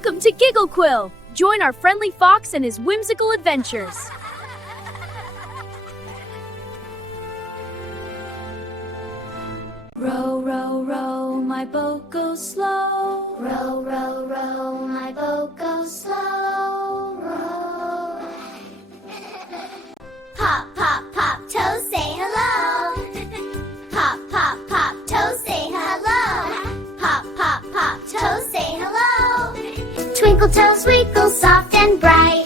Welcome to GiggleQuill! Join our friendly fox and his whimsical adventures. Row, row, row, my boat goes slow. Row, row, row, my boat goes slow. Row. Pop, pop, pop, toes say hello. Pop, pop, pop, toes say hello. Pop, pop, pop, toes say hello. Twinkle toes wiggle soft and bright.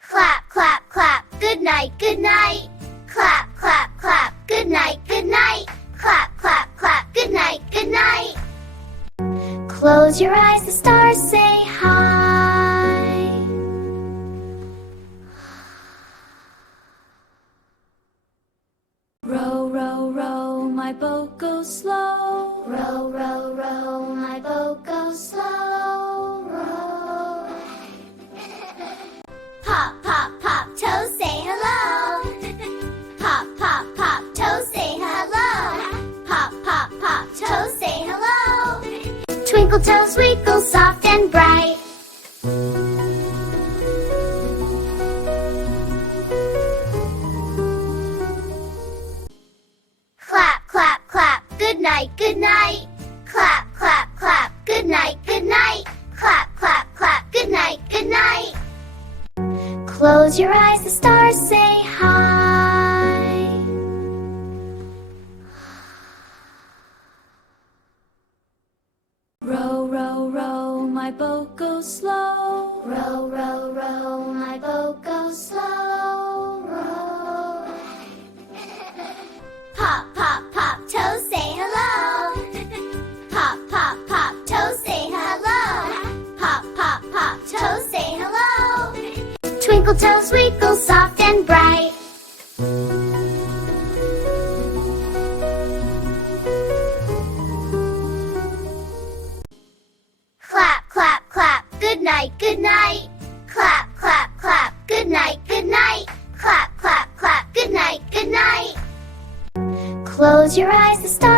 Clap, clap, clap, good night, good night. Clap, clap, clap, good night, good night. Clap, clap, clap, good night, good night. Close your eyes, the stars say hi. Row, row, row, my boat goes slow. Row, row, row, my boat goes slow. Row. Pop, pop, pop, toes say hello. Pop, pop, pop, toes say hello. Pop, pop, pop, toes say hello. Twinkle toes wiggle soft and bright. Clap, clap, clap, good night, good night. Clap, clap, clap, good night, good night. Clap, clap, clap, good night, good night. Close your eyes, the stars say hi. Row, row, row, my boat goes slow. Row, row, row, my boat goes slow. Row. Pop, pop, pop, toes say hello. Pop, pop, pop, toes say hello. Pop, pop, pop, toes say hello. Twinkle toes wiggle soft and bright. Clap, clap, clap, good night, good night. Clap, clap, clap, good night, good night. Clap, clap, clap, good night, good night. Close your eyes, the stars